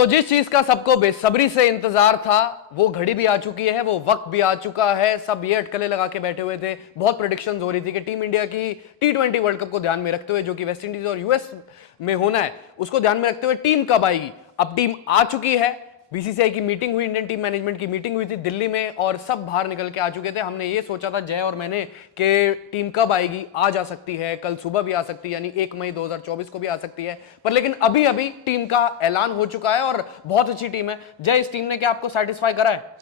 तो जिस चीज का सबको बेसब्री से इंतजार था वो घड़ी भी आ चुकी है, वो वक्त भी आ चुका है। सब ये अटकलें लगा के बैठे हुए थे, बहुत प्रेडिक्शंस हो रही थी कि टीम इंडिया की T20 वर्ल्ड कप को ध्यान में रखते हुए, जो कि वेस्ट इंडीज और यूएस में होना है, उसको ध्यान में रखते हुए टीम कब आएगी। अब टीम आ चुकी है, बीसीसीआई की मीटिंग हुई, इंडियन टीम मैनेजमेंट की मीटिंग हुई थी दिल्ली में और सब बाहर निकल के आ चुके थे। हमने ये सोचा था जय और मैंने कि टीम कब आएगी, आज आ सकती है, कल सुबह भी आ सकती है, यानी 1 मई 2024 को भी आ सकती है। पर लेकिन अभी अभी टीम का ऐलान हो चुका है और बहुत अच्छी टीम है। जय, इस टीम ने क्या आपको सेटिस्फाई करा है?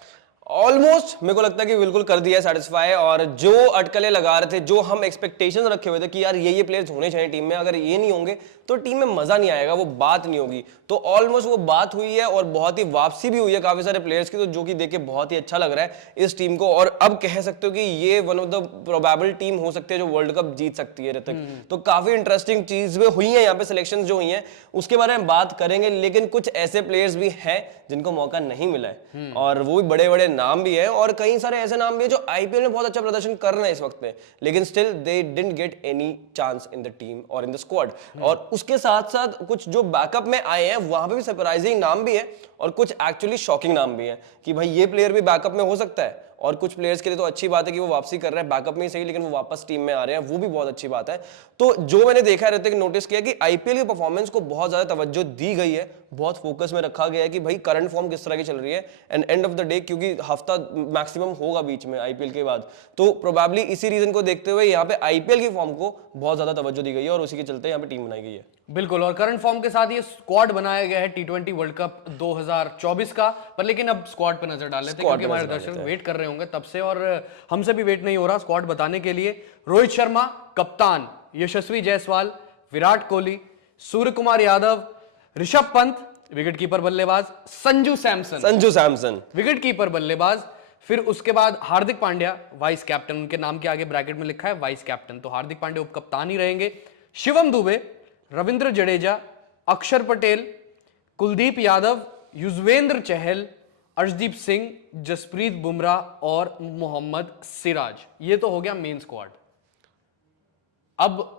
ऑलमोस्ट मेरे को लगता है कि बिल्कुल कर दिया है सेटिस्फाई। और जो अटकलें लगा रहे थे, जो हम एक्सपेक्टेशंस रखे हुए थे कि यार ये प्लेयर्स होने चाहिए टीम में, अगर ये नहीं होंगे तो टीम में मजा नहीं आएगा, वो बात नहीं होगी, तो ऑलमोस्ट वो बात हुई है और बहुत ही वापसी भी हुई है काफी सारे प्लेयर्स की, तो जो कि देख के बहुत ही अच्छा लग रहा है इस टीम को। और अब कह सकते हो कि ये one of the probable team हो सकती है जो वर्ल्ड कप जीत सकती है ऋतिक। तो काफी इंटरेस्टिंग चीजें हुई है यहाँ पे, सिलेक्शन जो हुई है उसके बारे में बात करेंगे। लेकिन कुछ ऐसे प्लेयर्स भी हैं जिनको मौका नहीं मिला है और वो भी बड़े बड़े नाम भी है, और कई सारे ऐसे नाम भी है जो आईपीएल में बहुत अच्छा प्रदर्शन कर रहे हैं इस वक्त में, लेकिन still they didn't get any chance in the team और इन द स्क्वाड। और उसके साथ साथ कुछ जो बैकअप में आए हैं वहां पे भी सरप्राइजिंग नाम भी है और कुछ एक्चुअली शॉकिंग नाम भी है कि भाई ये प्लेयर भी बैकअप में हो सकता है। और कुछ प्लेयर्स के लिए तो अच्छी बात है कि वो वापसी कर रहे हैं, बैकअप में ही सही लेकिन वो वापस टीम में आ रहे हैं, वो भी बहुत अच्छी बात है। तो जो मैंने देखा है ऋतिक, नोटिस किया कि आईपीएल की परफॉर्मेंस को बहुत ज्यादा तवज्जो दी गई है, बहुत फोकस में रखा गया है कि भाई करंट फॉर्म किस तरह की चल रही है and end of the day, क्योंकि हफ्ता मैक्सिमम होगा बीच में आईपीएल के बाद, तो प्रोबेबली इसी रीजन को देखते हुए यहाँ पे आईपीएल की फॉर्म को बहुत ज्यादा तवज्जो दी गई है और उसी के चलते यहाँ पे टीम बनाई गई है। बिल्कुल, और करंट फॉर्म के साथ ये स्क्वाड बनाया गया है T20 वर्ल्ड कप 2024 का। पर लेकिन अब स्क्वाड पे नजर डाल लेते हैं क्योंकि हमारे दर्शक वेट कर रहे होंगे तब से और हमसे भी वेट नहीं हो रहा स्क्वाड बताने के लिए। रोहित शर्मा कप्तान, यशस्वी जायसवाल, विराट कोहली, सूर्य कुमार यादव, ऋषभ पंत विकेटकीपर बल्लेबाज, संजू सैमसन विकेटकीपर बल्लेबाज, फिर उसके बाद हार्दिक पांड्या वाइस कैप्टन, उनके नाम के आगे ब्रैकेट में लिखा है वाइस कैप्टन, तो हार्दिक पांड्या उप कप्तान ही रहेंगे। शिवम दुबे, रविंद्र जडेजा, अक्षर पटेल, कुलदीप यादव, युजवेंद्र चहल, अर्शदीप सिंह, जसप्रीत बुमराह और मोहम्मद सिराज। ये तो हो गया मेन स्क्वाड। अब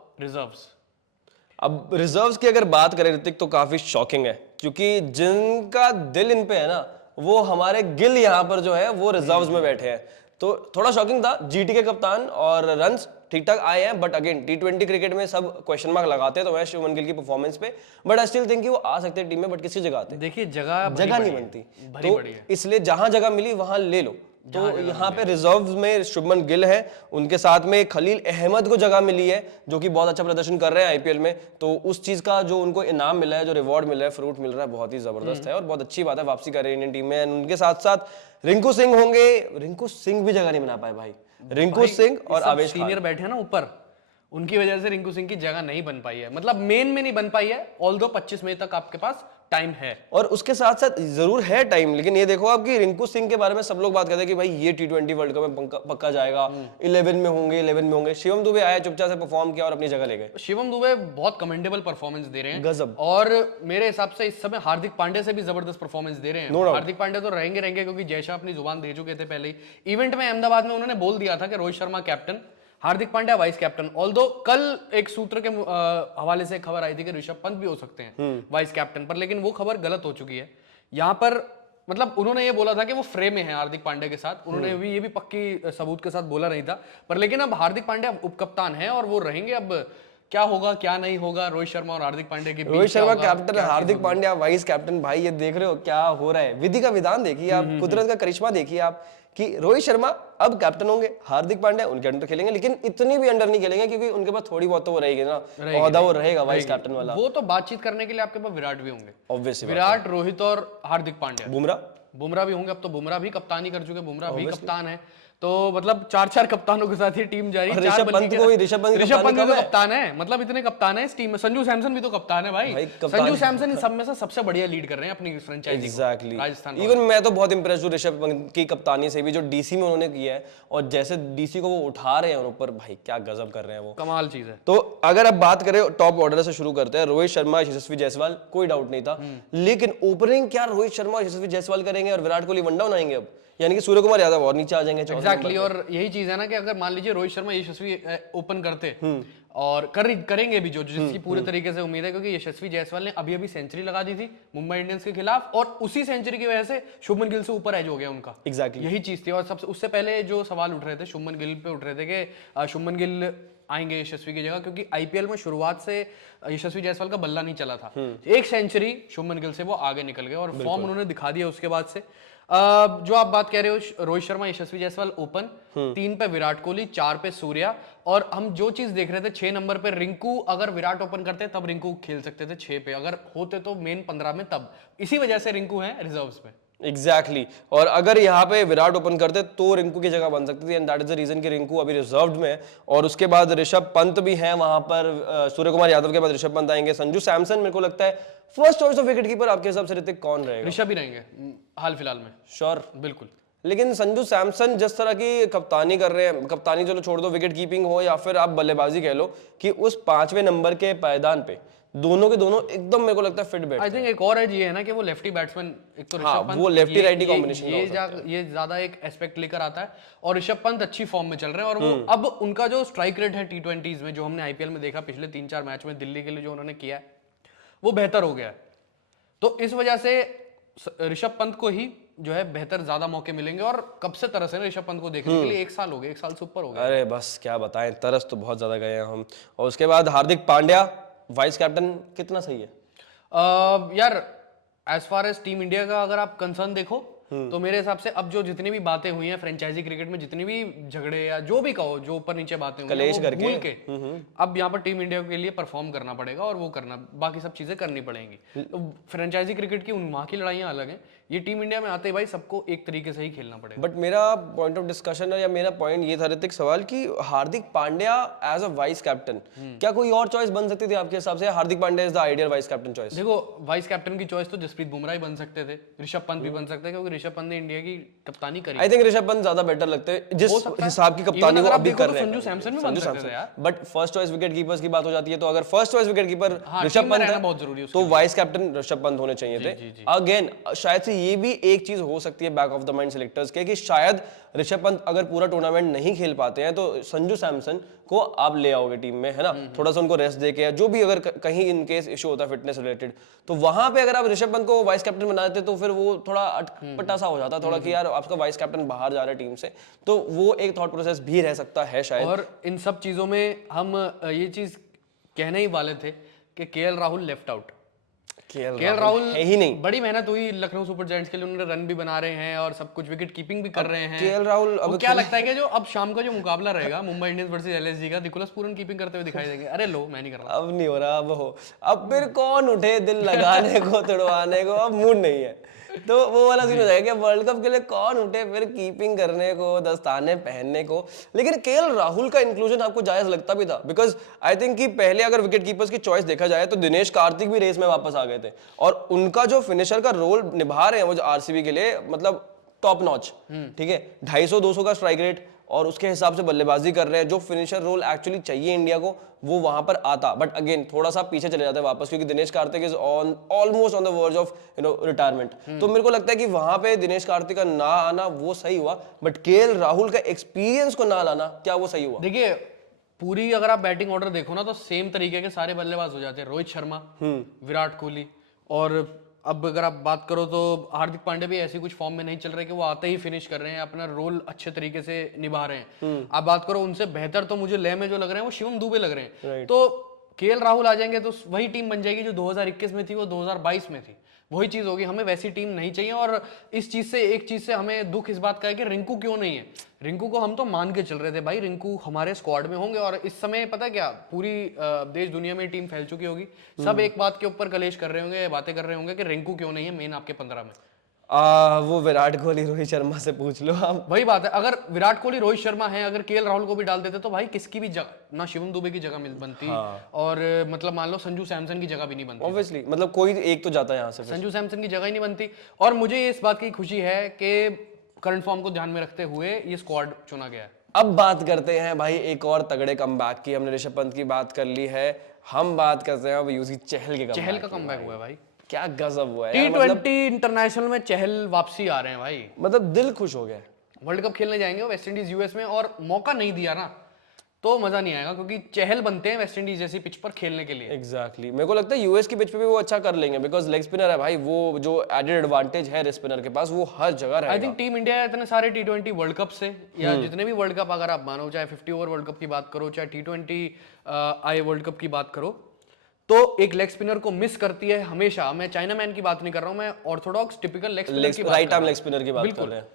रिजर्व्स की अगर बात करें ऋतिक तो काफी शॉकिंग है, क्योंकि जिनका दिल इन पे है ना, वो हमारे गिल यहाँ पर जो है वो रिजर्व्स में बैठे हैं, तो थोड़ा शॉकिंग था। जीटी के कप्तान और रन्स ठीक ठाक आए हैं, बट अगेन T20 क्रिकेट में सब क्वेश्चन मार्क लगाते हैं, तो मैं शुभमन गिल की परफॉर्मेंस पे, बट आई स्टिल थिंक कि वो आ सकते हैं टीम में, बट किसी जगह आते हैं। देखिए जगह नहीं बनती, तो इसलिए जहां जगह मिली वहां ले लो। तो यहाँ पे रिजर्व में शुभमन गिल है, उनके साथ में खलील अहमद को जगह मिली है जो कि बहुत अच्छा प्रदर्शन कर रहे हैं आईपीएल में, तो उस चीज का जो उनको इनाम मिला है, जो रिवॉर्ड मिला है, फ्रूट मिल रहा है, बहुत ही जबरदस्त है और बहुत अच्छी बात है। वापसी कर रहे हैं इंडियन टीम में। उनके साथ साथ रिंकू सिंह होंगे, रिंकू सिंह भी जगह नहीं बना पाए भाई, रिंकू सिंह और आवेश सीनियर बैठे हैं ना ऊपर, उनकी वजह से रिंकू सिंह की जगह नहीं बन पाई है, मतलब मेन में नहीं बन पाई है, ऑल्दो 25 मई तक आपके पास टाइम है। और उसके साथ साथ जरूर है टाइम, लेकिन ये देखो आप कि रिंकू सिंह के बारे में सब लोग बात करते हैं कि भाई ये T20 वर्ल्ड कप में पक्का जाएगा, 11 में होंगे। शिवम दुबे आए, चुपचाप से परफॉर्म किया और अपनी जगह ले गए। शिवम दुबे बहुत कमेंडेबल परफॉर्मेंस दे रहे हैं, गजब। और मेरे हिसाब से इस समय हार्दिक पांड्या से भी जबरदस्त परफॉर्मेंस दे रहे हैं। हार्दिक पांड्या तो रहेंगे क्योंकि जयशाह अपनी जुबान दे चुके थे पहले ही इवेंट में अहमदाबाद में, उन्होंने बोल दिया था कि रोहित शर्मा कैप्टन, हार्दिक पांड्या वाइस कैप्टन। ऑल्दो कल एक सूत्र के हवाले से खबर आई थी कि ऋषभ पंत भी हो सकते हैं वाइस कैप्टन, पर लेकिन वो खबर गलत हो चुकी है। यहाँ पर मतलब उन्होंने ये बोला था कि वो फ्रेम में है हार्दिक पांड्या के साथ, उन्होंने भी ये भी पक्की सबूत के साथ बोला नहीं था, पर लेकिन अब हार्दिक पांड्या उपकप्तान है और वो रहेंगे। अब क्या होगा क्या नहीं होगा रोहित शर्मा और हार्दिक पांड्या के बीच, रोहित शर्मा कैप्टन, हार्दिक पांड्या वाइस कैप्टन, भाई ये देख रहे हो क्या हो रहा है। विधि का विधान देखिए आप, कुदरत का करिश्मा देखिए आप कि रोहित शर्मा अब कैप्टन होंगे, हार्दिक पांड्या उनके अंडर खेलेंगे, लेकिन इतनी भी अंडर नहीं खेलेंगे क्योंकि उनके पास थोड़ी बहुत तो वो रहेगी ना, ओहदा वो रहेगा वाइस कैप्टन वाला। वो तो बातचीत करने के लिए आपके पास विराट भी होंगे, ऑब्वियसली विराट, रोहित और हार्दिक पांड्या, बुमराह भी होंगे। अब तो बुमराह भी कप्तानी कर चुके, बुमराह भी कप्तान है, तो मतलब 4 कप्तानों के साथ ही टीम जा रही है। ऋषभ पंत भी तो कप्तान है, मतलब इतने कप्तान है इस टीम में। संजू सैमसन भी तो कप्तान है भाई। संजू सैमसन इन सब में से सबसे बढ़िया लीड कर रहे हैं अपनी फ्रेंचाइजी को, राजस्थान। इवन मैं तो बहुत इंप्रेस हूं ऋषभ पंत की कप्तानी से भी, जो डीसी में उन्होंने किया है और जैसे डीसी को वो उठा रहे हैं ऊपर, भाई क्या गजब कर रहे हैं वो, कमाल चीज है। तो अगर अब बात करें टॉप ऑर्डर से शुरू करते हैं, रोहित शर्मा, यशस्वी जायसवाल, कोई डाउट नहीं था, लेकिन ओपनिंग क्या रोहित शर्मा और यशस्वी जायसवाल करेंगे और विराट कोहली वन डाउन आएंगे अब, यानी कि सूर्य कुमार यादव और नीचे आ जाएंगे। एग्जैक्टली, और यही चीज है ना कि अगर मान लीजिए रोहित शर्मा यशस्वी ओपन करते और करेंगे भी जो जिसकी पूरे तरीके से उम्मीद है, क्योंकि यशस्वी जायसवाल ने अभी सेंचुरी लगा दी थी मुंबई इंडियंस के खिलाफ, और उसी सेंचुरी की वजह से शुभमन गिल से ऊपर एज हो गया उनका। एग्जैक्टली यही चीज थी। और सबसे उससे पहले जो सवाल उठ रहे थे शुभमन गिल पे उठ रहे थे कि शुभमन गिल आएंगे यशस्वी की जगह, क्योंकि आईपीएल में शुरुआत से यशस्वी जायसवाल का बल्ला नहीं चला था। एक सेंचुरी शुभमन गिल से वो आगे निकल गए और फॉर्म उन्होंने दिखा दिया उसके बाद से। जो आप बात कह रहे हो, रोहित शर्मा, यशस्वी जायसवाल ओपन, 3 पे विराट कोहली, 4 पे सूर्या, और हम जो चीज देख रहे थे 6 नंबर पे रिंकू, अगर विराट ओपन करते तब रिंकू खेल सकते थे 6 पे, अगर होते तो मेन 15 में तब, इसी वजह से रिंकू है रिजर्व्स पे। एग्जैक्टली और अगर यहाँ पे विराट ओपन करते तो रिंकू की जगह बन सकती थी, and that is the reason कि रिंकू अभी रिजर्व्ड में है। और उसके बाद ऋषभ पंत भी हैं वहां पर, सूर्य कुमार यादव के बाद ऋषभ पंत आएंगे, संजू सैमसन मेरे को लगता है first choice of wicket keeper. आपके हिसाब से ऋतिक कौन रहेगा? ऋषभ ही रहेंगे हाल फिलहाल में। श्योर? बिल्कुल। लेकिन संजू सैमसन जिस तरह की कप्तानी कर रहे हैं, कप्तानी चलो छोड़ दो, विकेट कीपिंग हो या फिर आप बल्लेबाजी कह लो, कि उस 5वें नंबर के पायदान पे दोनों के दोनों एकदम मेरे को लगता है फिट बैठ। आई थिंक एक और एज ये है ना कि वो लेफ्टी बैट्समैन, एक तो ऋषभ पंत, वो लेफ्टी राइटी कॉम्बिनेशन ये ज्यादा एक एस्पेक्ट लेकर आता है, और ऋषभ पंत अच्छी फॉर्म में चल रहे हैं, और वो अब उनका जो स्ट्राइक रेट है टी20s में, जो हमने आईपीएल में देखा पिछले 3-4 मैच में दिल्ली के लिए जो उन्होंने किया है, वो बेहतर हो गया है। तो इस वजह से ऋषभ पंत को ही जो है बेहतर ज्यादा मौके मिलेंगे, और कब से तरस है ऋषभ पंत को देखने के लिए, 1 साल हो गए, 1 साल से ऊपर हो गया। अरे बस क्या बताएं, तरस तो बहुत ज्यादा गए हैं हम। और उसके बाद हार्दिक पांड्या वाइस कैप्टन, कितना सही है? यार as far as team India का अगर आप कंसर्न देखो तो मेरे हिसाब से अब जो जितनी भी बातें हुई हैं फ्रेंचाइजी क्रिकेट में, जितनी भी झगड़े या जो भी कहो, जो ऊपर नीचे बातें हुई हैं, वो भूल के अब यहाँ पर टीम इंडिया के लिए परफॉर्म करना पड़ेगा, और वो करना, बाकी सब चीजें करनी पड़ेंगी। तो फ्रेंचाइजी क्रिकेट की वहाँ की लड़ाइयाँ अलग हैं, ये टीम इंडिया में आते ही भाई सबको एक तरीके से ही खेलना पड़ेगा। बट मेरा पॉइंट ऑफ डिस्कशन या मेरा पॉइंट ये था ऋतिक सवाल कि Hardik Pandya as a vice captain, क्या कोई और चॉइस बन सकती थी आपके हिसाब से? Hardik Pandya is the ideal vice captain choice? देखो, वाइस कैप्टन की चॉइस तो जसप्रीत बुमराह ही बन सकते थे, ऋषभ पंत भी बन सकते हैं, क्योंकि ऋषभ पंत ने इंडिया की कप्तानी करी। आई थिंक ऋषभ पंत ज्यादा बेटर लगते हैं जिस हिसाब की कप्तानी वो अभी कर रहे हैं। संजू सैमसन भी बन सकते थे यार। But first choice wicket keepers की बात हो जाती है, तो अगर first choice wicket keeper Rishabh Pant है बहुत जरूरी है, तो वाइस कैप्टन ऋषभ पंत होने चाहिए थे। अगेन शायद से ये भी एक चीज हो सकती है back of the mind selectors के, कि शायद ऋषभ पंत अगर पूरा टूर्नामेंट नहीं खेल पाते हैं तो संजू सैमसन को आप ले आओगे टीम में, है ना, थोड़ा सा उनको रेस्ट देके, या जो भी अगर कहीं इन केस इशू होता है फिटनेस रिलेटेड, तो वहां पे अगर आप ऋषभ पंत को वाइस कैप्टन बना देते तो फिर वो थोड़ा अटपटा सा हो जाता थोड़ा, कि यार आपका वाइस कैप्टन बाहर जा रहा है टीम से, तो वो एक थॉट प्रोसेस भी रह सकता है शायद। और इन सब चीजों में हम ये चीज कहने ही वाले थे कि KL Rahul left out. KL Rahul है ही नहीं। बड़ी मेहनत हुई लखनऊ सुपर जायंट्स के लिए, उन्होंने रन भी बना रहे हैं और सब कुछ, विकेट कीपिंग भी कर रहे हैं। केएल राहुल अब क्या लगता है कि जो अब शाम का जो मुकाबला रहेगा मुंबई इंडियंस वर्सेस एलएसजी का, निकोलस पूरन कीपिंग करते हुए दिखाई देंगे? अरे लो, मैं नहीं कर रहा, अब नहीं हो रहा, अब हो, अब फिर कौन उठे दिल लगाने को, तुड़वाने को, अब मूड नहीं है, तो वो वाला सीन हो जाएगा कि वर्ल्ड कप के लिए कौन उठे फिर कीपिंग करने को, दस्ताने पहनने को। लेकिन केएल राहुल का इंक्लूजन आपको जायज लगता भी था, बिकॉज आई थिंक कि पहले अगर विकेट कीपर्स की चॉइस देखा जाए तो दिनेश कार्तिक भी रेस में वापस आ गए थे, और उनका जो फिनिशर का रोल निभा रहे हैं वो जो आरसीबी के लिए, मतलब टॉप नॉच, ठीक है, 250-200 का स्ट्राइक रेट, और उसके हिसाब से बल्लेबाजी कर रहे हैं, जो फिनिशर रोल एक्चुअली चाहिए इंडिया को वो वहां पर आता। बट अगेन थोड़ा सा पीछे चले जाते हैं वापस, क्योंकि Dinesh Karthik is almost on the verge of retirement. तो मेरे को लगता है कि वहां पे दिनेश कार्तिक का ना आना वो सही हुआ, बट केएल राहुल का एक्सपीरियंस को ना लाना, क्या वो सही हुआ? देखिए, पूरी अगर आप बैटिंग ऑर्डर देखो ना तो सेम तरीके के सारे बल्लेबाज हो जाते हैं, रोहित शर्मा, विराट कोहली, और अब अगर आप बात करो तो हार्दिक पांड्या भी ऐसी कुछ फॉर्म में नहीं चल रहे कि वो आते ही फिनिश कर रहे हैं, अपना रोल अच्छे तरीके से निभा रहे हैं। आप बात करो उनसे बेहतर, तो मुझे लय में जो लग रहे हैं वो शिवम दुबे लग रहे हैं। तो केएल राहुल आ जाएंगे तो वही टीम बन जाएगी जो 2021 में थी, वो 2022 में थी, वही चीज होगी। हमें वैसी टीम नहीं चाहिए, और इस चीज से, एक चीज से हमें दुख इस बात का है कि रिंकू क्यों नहीं है। रिंकू को हम तो मान के चल रहे थे भाई, रिंकू हमारे स्क्वाड में होंगे, और इस समय पता क्या, पूरी देश दुनिया में टीम फैल चुकी होगी, सब एक बात के ऊपर कलेश कर रहे होंगे, बातें कर रहे होंगे कि रिंकू क्यों नहीं है मेन आपके 15 में। वो विराट कोहली रोहित शर्मा से पूछ लो आप। वही बात है, अगर विराट कोहली रोहित शर्मा है, अगर केएल राहुल को भी डाल देते तो भाई किसकी भी जगह ना शिवम दुबे की जगह बनती, और मतलब मान लो संजू सैमसन की जगह भी नहीं बनती। ऑब्वियसली, मतलब कोई एक तो जाता है यहाँ से, संजू सैमसन की जगह ही नहीं बनती। और मुझे इस बात की खुशी है कि करंट फॉर्म को ध्यान में रखते हुए ये स्क्वाड चुना गया है। अब बात करते हैं भाई एक और तगड़े कमबैक की। हमने ऋषभ पंत की बात कर ली है, हम बात करते हैं अब यूसी चहल के चहल का कमबैक हुआ है भाई, क्या गजब हुआ है। टी20 इंटरनेशनल में चहल वापसी आ रहे हैं भाई, मतलब दिल खुश हो गया। वर्ल्ड कप खेलने जाएंगे वो वेस्ट इंडीज यूएस में, और मौका नहीं दिया ना, तो मजा नहीं आएगा, क्योंकि चहल बनते हैं वेस्ट इंडीज जैसी पिच पर खेलने के लिए। एग्जैक्टली मेरे को लगता है यूएस की पिच पे भी वो अच्छा कर लेंगे, बिकॉज लेग स्पिनर है भाई, वो जो एडेड एडवांटेज है स्पिनर के पास वो हर जगह आई रहेगा। थिंक टीम इंडिया इतने सारे T20 वर्ल्ड कप से, या जितने भी वर्ल्ड कप अगर आप मानो, चाहे 50 ओवर वर्ल्ड कप की बात करो, चाहे T20 आई वर्ल्ड कप की बात करो, तो एक लेग स्पिनर को मिस करती है हमेशा। मैं चाइना मैन की बात नहीं कर रहा हूं, मैं ऑर्थोडॉक्स टिपिकल लेग स्पिनर की बात राइट कर आर्म रहा लेग स्पिनर की बात कर बिल्कुल। रहे हैं।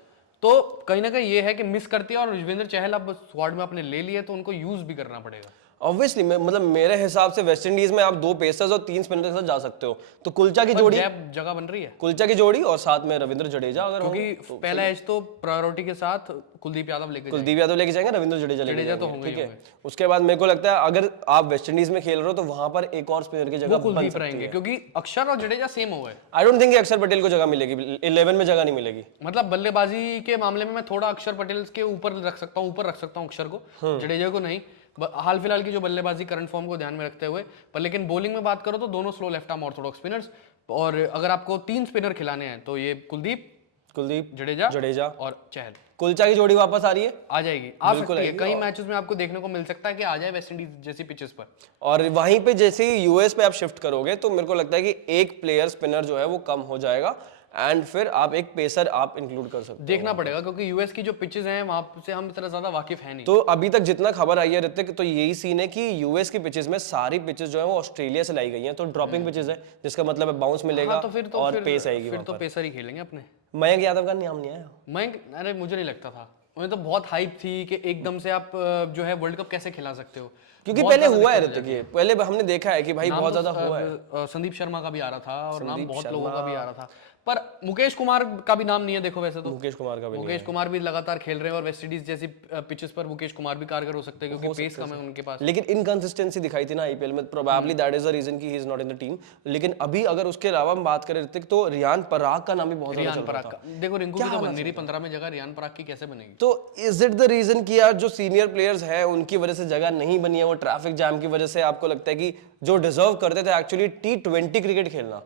तो कहीं ना कहीं ये है कि मिस करती है, और युजवेंद्र चहल अब स्क्वाड में अपने ले लिए, तो उनको यूज भी करना पड़ेगा। ऑब्वियसली मतलब मेरे हिसाब से वेस्ट इंडीज में आप 2 पेसर्स और 3 स्पिनर के साथ जा सकते हो, तो कुलचा की जोड़ी, गैप जगह बन रही है, कुलचा की जोड़ी और साथ में रविंद्र जडेजा अगर हो, क्योंकि पहला एज तो प्रायोरिटी के साथ कुलदीप यादव लेके कुलदीप यादव लेके जाएंगे, रविंद्र जडेजा लेके जडेजा तो जाएंगे, होंगे ही ठीक है। उसके बाद मेरे को लगता है अगर आप वेस्ट इंडीज में खेल रहे हो तो वहां पर एक और स्पिनर की जगह बन कुलदीप सकती रहेंगे, है। क्योंकि अक्षर और जडेजा सेम हो गए। आई डोंट थिंक अक्षर पटेल को जगह मिलेगी, 11 में जगह नहीं मिलेगी। मतलब बल्लेबाजी के मामले में मैं थोड़ा अक्षर पटेल के ऊपर रख सकता हूँ अक्षर को, जडेजा को नहीं। हाल फिलहाल की जो बल्लेबाजी करंट फॉर्म को ध्यान में रखते हुए, पर लेकिन बॉलिंग में बात करो तो दोनों slow left arm Orthodox spinners, और अगर आपको 3 स्पिनर खिलाने हैं तो ये कुलदीप जडेजा और चहल। कुलचा की जोड़ी वापस आ रही है, आ जाएगी, आ सकती है, कई मैचेस में आपको देखने को मिल सकता है कि आ जाए वेस्ट इंडीज जैसी पिचेस पर। और वहीं पे जैसे ही यूएस पे आप शिफ्ट करोगे तो मेरे को लगता है कि एक प्लेयर स्पिनर जो है वो कम हो जाएगा, एंड फिर आप एक पेसर आप इंक्लूड कर सकते हो। देखना पड़ेगा, क्योंकि यूएस की जो पिचेस हैं वहां से हम इतना ज्यादा वाकिफ है नहीं। तो अभी तक जितना खबर आई है ऋतिक, तो यही सीन है कि यूएस की पिचेस में सारी पिचेस जो है वो ऑस्ट्रेलिया से लाई गई हैं, तो ड्रॉपिंग पिचेस है, जिसका मतलब है बाउंस मिलेगा और पेस आएगी। फिर तो पेसर ही खेलेंगे अपने। मयंक यादव का नाम नहीं आया। मयंक, अरे मुझे नहीं लगता था, उन्हें तो बहुत हाइप थी कि एकदम से आप जो है वर्ल्ड कप कैसे खिला सकते हो, क्योंकि पहले हुआ है ऋतिक, ये पहले हमने देखा है कि भाई बहुत ज्यादा हुआ है। संदीप शर्मा का भी आ रहा था, और नाम बहुत लोगों का भी आ रहा था, पर मुकेश कुमार का भी नाम नहीं है। देखो वैसे तो मुकेश कुमार का भी मुकेश कुमार भी लगातार खेल रहे हैं, और वेस्ट इंडीज जैसी पिचेस पर मुकेश कुमार भी कारगर हो सकते हैं, क्योंकि पेस कम है उनके पास। लेकिन इनकंसिस्टेंसी दिखाई थी ना आईपीएल में, probably that is the reason कि he is not in the team. लेकिन अभी अगर उसके अलावा हम बात करें ऋतिक, तो रियान पराग का नाम भी बहुत ज्यादा चल रहा था। देखो रिंकू की तो बन नहीं रही 15 में जगह, रियान पराग की कैसे बनेगी? तो इज इट द रीजन कि यार जो सीनियर प्लेयर्स हैं उनकी वजह से जगह नहीं बनी है, वो ट्रैफिक जैम की वजह से आपको लगता है कि जो डिजर्व करते थे एक्चुअली T20 क्रिकेट खेलना,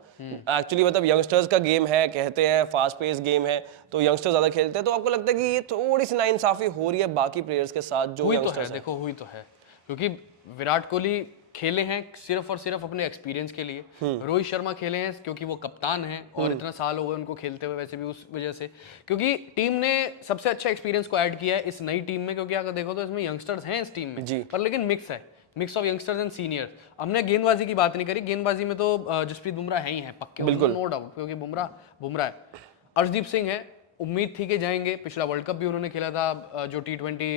एक्चुअली मतलब यंगस्टर्स का गेम है, कहते हैं फास्ट पेस गेम है, तो यंगस्टर्स ज्यादा खेलते हैं, तो आपको लगता है कि ये थोड़ी सी नाइंसाफी हो रही है बाकी प्लेयर्स के साथ जो यंगस्टर्स देखो हुई तो है, क्योंकि विराट कोहली खेले हैं सिर्फ और सिर्फ अपने एक्सपीरियंस के लिए, रोहित शर्मा खेले हैं क्योंकि वो कप्तान हैं और इतना साल हो गए उनको खेलते हुए, वैसे भी उस वजह से, क्योंकि टीम ने सबसे अच्छा एक्सपीरियंस को ऐड किया है इस नई टीम में, क्योंकि अगर देखो तो इसमें यंगस्टर्स हैं इस टीम में, पर लेकिन mix of youngsters and seniors. हमने गेंदबाजी की बात नहीं करी, गेंदबाजी में तो जसप्रीत बुमराह है ही है पक्के, बिल्कुल नो डाउट, क्योंकि बुमराह है। अर्शदीप सिंह है, उम्मीद थी कि जाएंगे, पिछला वर्ल्ड कप भी उन्होंने खेला था जो T20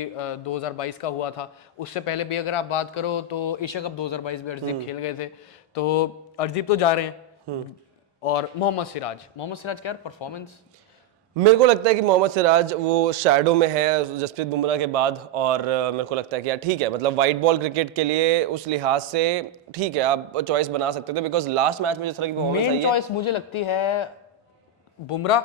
2022 का हुआ था, उससे पहले भी अगर आप बात करो तो एशिया कप 2022 में अर्शदीप खेल गए थे, तो अर्शदीप तो जा रहे हैं। और मोहम्मद सिराज क्या परफॉर्मेंस, मेरे को लगता है कि मोहम्मद सिराज वो शैडो में है जसप्रीत बुमराह के बाद, और मेरे को लगता है कि यार ठीक है, मतलब वाइट बॉल क्रिकेट के लिए उस लिहाज से ठीक है, आप चॉइस बना सकते थे, बिकॉज लास्ट मैच में जिस तरह की परफॉर्मेंस आई है, मेन चॉइस मुझे लगती है बुमराह,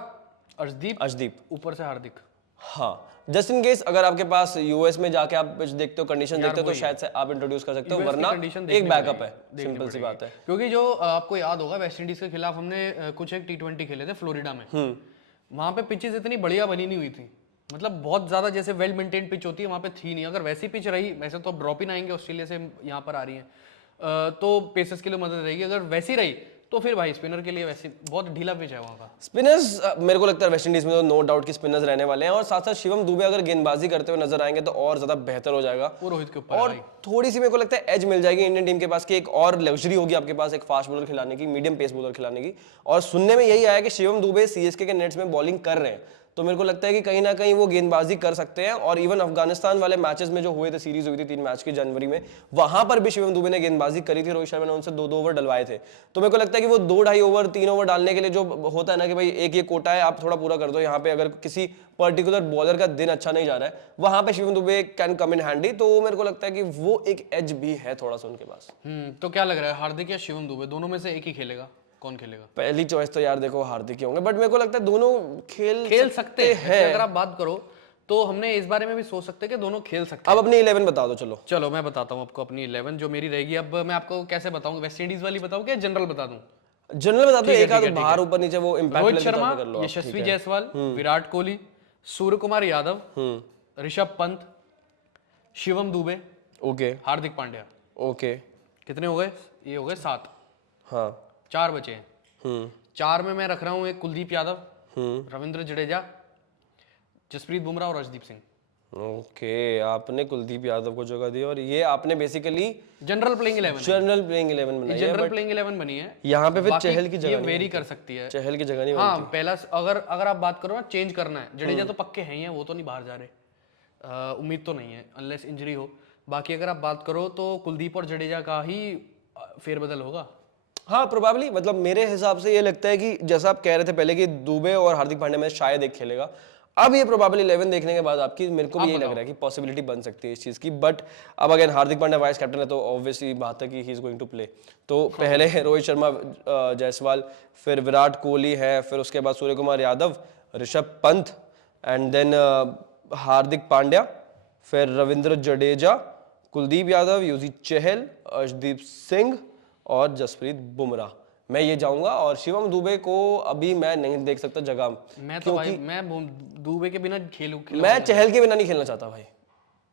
अर्शदीप, ऊपर से हार्दिक। हाँ, जस्ट इन केस अगर आपके पास यूएस में जाके आप पिच देखते हो, कंडीशन देखते हो, तो शायद से आप इंट्रोड्यूस कर सकते हो, वरना एक बैकअप है, सिंपल सी बात है। क्योंकि जो आपको याद होगा वेस्ट इंडीज के खिलाफ हमने कुछ एक T20 खेले थे फ्लोरिडा में, वहां पे पिचेस इतनी बढ़िया बनी नहीं हुई थी, मतलब बहुत ज्यादा जैसे वेल मेंटेन्ड पिच होती है वहां पे थी नहीं। अगर वैसी पिच रही, वैसे तो अब ड्रॉप इन आएंगे ऑस्ट्रेलिया से यहाँ पर आ रही है, तो पेसर्स के लिए मदद रहेगी। अगर वैसी रही तो फिर भाई स्पिनर के लिए वैसे बहुत ढीला पिच है वहाँ का। स्पिनर्स मेरे को लगता है वेस्ट इंडीज में तो नो डाउट कि स्पिनर्स रहने वाले हैं, और साथ साथ शिवम दुबे अगर गेंदबाजी करते हुए नजर आएंगे तो और ज्यादा बेहतर हो जाएगा, वो रोहित के ऊपर, और थोड़ी सी मेरे को लगता है एज मिल जाएगी इंडियन टीम के पास, कि एक और लग्जरी होगी आपके पास एक फास्ट बॉलर खिलाने की, मीडियम पेस बॉलर खिलाने की। और सुनने में यही आया कि शिवम दुबे सीएसके के नेट्स में बॉलिंग कर रहे हैं, तो मेरे को लगता है कि कहीं ना कहीं वो गेंदबाजी कर सकते हैं। और इवन अफगानिस्तान वाले मैचेस में जो हुए थे, सीरीज हुई थी 3 मैच की जनवरी में, वहां पर भी शिवम दुबे ने गेंदबाजी करी थी, रोहित शर्मा ने उनसे 2-2 ओवर डलवाए थे। तो मेरे को लगता है कि वो 2-2.5 ओवर 3 ओवर डालने के लिए जो होता है ना कि भाई एक ये कोटा है, आप थोड़ा पूरा कर दो, यहाँ पे अगर किसी पर्टिकुलर बॉलर का दिन अच्छा नहीं जा रहा है, वहां पे Shivam Dubey can come in handy, तो मेरे को लगता है कि वो एक एज भी है थोड़ा सा उनके पास। तो क्या लग रहा है, हार्दिक या शिवम दुबे, दोनों में से एक ही खेलेगा? कौन खेलेगा? पहली चॉइस तो यार देखो हार्दिक ही होंगे, बट मेरे को लगता है दोनों खेल सकते हैं। अगर आप बात करो तो हमने इस बारे में भी सोच सकते हैं कि दोनों खेल सकते हैं। अब अपनी 11 बता दो। चलो मैं बताता हूँ आपको अपनी 11 जो मेरी रहेगी। अब मैं आपको कैसे बताऊँ, वेस्ट इंडीज वाली बताऊँ क्या जनरल बता दूँ? जनरल बता दो, एक आध बाहर ऊपर नीचे वो इम्पैक्ट। रोहित शर्मा, यशस्वी जायसवाल, विराट कोहली, सूर्य कुमार यादव, ऋषभ पंत, शिवम दुबे, ओके हार्दिक पांड्या। ओके कितने हो गए? ये हो गए 7। हाँ 4 बचे हैं। 4 में मैं रख रहा हूँ एक कुलदीप यादव, रविंद्र जडेजा, जसप्रीत बुमराह और अर्शदीप सिंह। ओके आपने कुलदीप यादव को जगह दी और ये आपने बेसिकली जनरल प्लेइंग 11 बनाई है। जनरल प्लेइंग 11 बनी है। यहाँ पे फिर बाकी चहल की ये जगह नहीं वेरी कर सकती है। चहल की जगह नहीं हाँ पहला अगर आप बात करो ना चेंज करना है, जडेजा तो पक्के हैं ही हैं, वो तो नहीं बाहर जा रहे, उम्मीद तो नहीं है अनलेस इंजरी हो। बाकी अगर आप बात करो तो कुलदीप और जडेजा का ही फेरबदल होगा। हाँ प्रोबेबली, मतलब मेरे हिसाब से ये लगता है कि जैसा आप कह रहे थे पहले कि दुबे और हार्दिक पांड्या में शायद एक खेलेगा, अब ये प्रोबेबली 11 देखने के बाद आपकी मेरे को भी यही लग रहा है कि पॉसिबिलिटी बन सकती है इस चीज की। बट अब again Hardik Pandya vice captain है तो ऑब्वियसली बात है कि he is going to play. तो पहले रोहित शर्मा जायसवाल, फिर विराट कोहली है, फिर उसके बाद सूर्य कुमार यादव, ऋषभ पंत एंड देन हार्दिक पांड्या, फिर रविंद्र जडेजा, कुलदीप यादव, युजवेंद्र चहल, अर्शदीप सिंह और जसप्रीत बुमराह। मैं ये जाऊंगा और शिवम दुबे को अभी मैं नहीं देख सकता जगह। मैं तो भाई मैं दुबे के बिना खेलूं। मैं चहल के बिना नहीं खेलना चाहता भाई।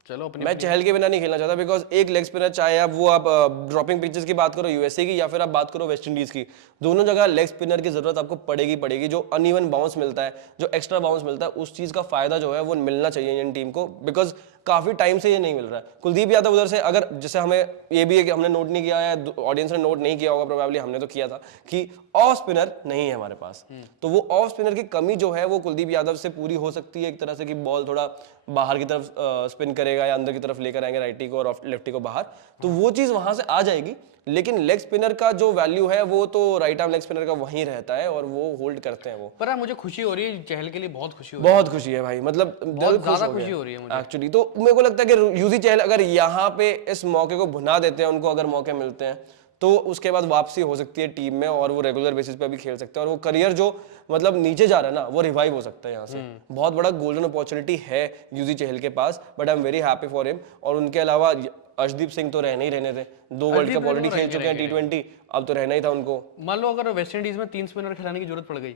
चलो अपने मैं चहल के बिना नहीं खेलना चाहता बिकॉज एक लेग स्पिनर, चाहे आप ड्रॉपिंग पिचेस की बात करो यूएसए की या फिर आप बात करो वेस्ट इंडीज की, दोनों जगह लेग स्पिनर की जरूरत आपको पड़ेगी। जो अनइवन बाउंस मिलता है, जो एक्स्ट्रा बाउंस मिलता है, उस चीज का फायदा जो है वो मिलना चाहिए इंडियन टीम को, बिकॉज काफी टाइम से ये नहीं मिल रहा है। कुलदीप यादव उधर से, अगर जैसे हमें ये भी है कि हमने नोट नहीं किया है, ऑडियंस ने नोट नहीं किया होगा, प्रोबेबली हमने तो किया था कि ऑफ स्पिनर नहीं है हमारे पास। तो वो ऑफ स्पिनर की कमी जो है वो कुलदीप यादव से पूरी हो सकती है एक तरह से, कि बॉल थोड़ा बाहर की तरफ स्पिन करेगा या अंदर की तरफ लेकर आएंगे राइटी को और लेफ्टी को बाहर, तो वो चीज वहां से आ जाएगी। लेकिन लेग स्पिनर का जो वैल्यू है वो तो राइट आर्म लेग स्पिनर का वहीं रहता है और वो होल्ड करते हैं वो। पर यार मुझे खुशी हो रही है चहल के लिए, बहुत खुशी हो बहुत खुशी है भाई, मतलब दिल ज्यादा खुशी हो रही है मुझे एक्चुअली। तो मेरे को लगता है कि युजवेंद्र चहल अगर यहाँ पे इस मौके को भुना देते हैं, उनको अगर मौके मिलते हैं तो उसके बाद वापसी हो सकती है टीम में और वो रेगुलर बेसिस पे भी खेल सकते हैं और वो करियर जो मतलब नीचे जा रहा है ना वो रिवाइव हो सकता है यहाँ से। बहुत बड़ा गोल्डन अपॉर्चुनिटी है युजवेंद्र चहल के पास, but I am very happy for him. और उनके अलावा अर्शदीप सिंह तो रहने ही रहने थे, 2 वर्ल्ड कप ऑलरेडी खेल चुके हैं T20, अब तो रहना ही था उनको। मान लो अगर वेस्ट इंडीज में 3 स्पिनर खिलाने की जरूरत पड़ गई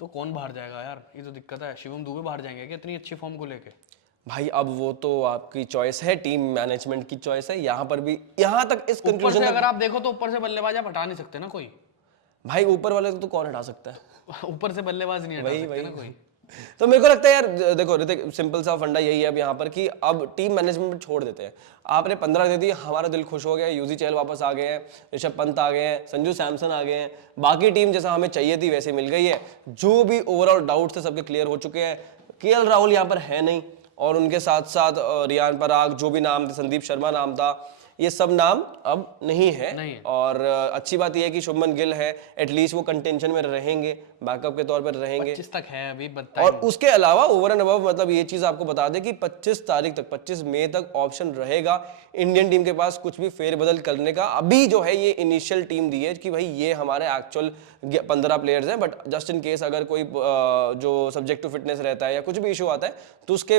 तो कौन बाहर जाएगा यार, ये तो दिक्कत है। शिवम दुबे बाहर जाएंगे क्या इतनी अच्छी फॉर्म को लेके? भाई अब वो तो आपकी चॉइस है, टीम मैनेजमेंट की चॉइस है। यहाँ पर भी, यहाँ तक इस कंक्लूजन अगर आप देखो तो ऊपर से बल्लेबाज आप हटा नहीं सकते ना कोई। भाई ऊपर वाले को तो कौन हटा सकता है? ऊपर से बल्लेबाज नहीं हटा सकते ना कोई। तो मेरे को लगता है यार देखो ऋतिक, सिंपल सा फंडा यही है अब यहाँ पर कि अब टीम मैनेजमेंट छोड़ देते हैं। आपने 15 दे दी, हमारा दिल खुश हो गया, युजवेंद्र चहल वापस आ गए हैं, ऋषभ पंत आ गए हैं, संजू सैमसन आ गए हैं, बाकी टीम जैसा हमें चाहिए थी वैसे मिल गई है। जो भी ओवरऑल डाउट थे सबके क्लियर हो चुके हैं। केएल राहुल यहाँ पर है नहीं और उनके साथ साथ रियान पराग, जो भी नाम थे, संदीप शर्मा नाम था, ये सब नाम अब नहीं है। और अच्छी बात यह है कि शुभमन गिल है, एटलीस्ट वो कंटेंशन में रहेंगे, बैकअप के तौर पर रहेंगे। 25 तक है अभी और उसके अलावा ओवर एंड अबव, मतलब ये चीज आपको बता दें कि 25 तारीख तक, 25 मई तक ऑप्शन रहेगा इंडियन टीम के पास कुछ भी फेरबदल करने का। अभी जो है ये इनिशियल टीम दी है कि भाई ये हमारे एक्चुअल 15 प्लेयर्स हैं, बट जस्ट इन केस अगर कोई जो सब्जेक्ट टू फिटनेस रहता है या कुछ भी इशू आता है तो उसके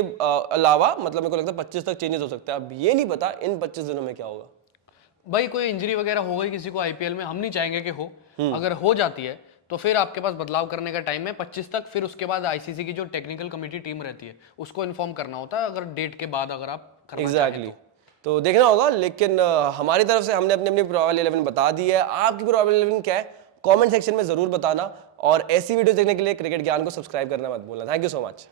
अलावा मतलब मेरे को लगता है 25 तक चेंजेस हो सकता है। अब ये नहीं पता इन 25 दिनों में क्या होगा। भाई कोई इंजरी वगैरह हो गई किसी को आईपीएल में, हम नहीं चाहेंगे कि हो, अगर हो जाती है तो फिर आपके पास बदलाव करने का टाइम है 25 तक। फिर उसके बाद आईसीसी की जो टेक्निकल कमेटी टीम रहती है उसको इन्फॉर्म करना होता है, अगर डेट के बाद अगर आप करना चाहें तो देखना होगा। लेकिन हमारी तरफ से हमने अपनी प्रोबेबल 11 बता दी है। आपकी प्रोबेबल 11 क्या है कमेंट सेक्शन में जरूर बताना और ऐसी वीडियो देखने के लिए क्रिकेट ज्ञान को सब्सक्राइब करना मत भूलना। Thank you so much.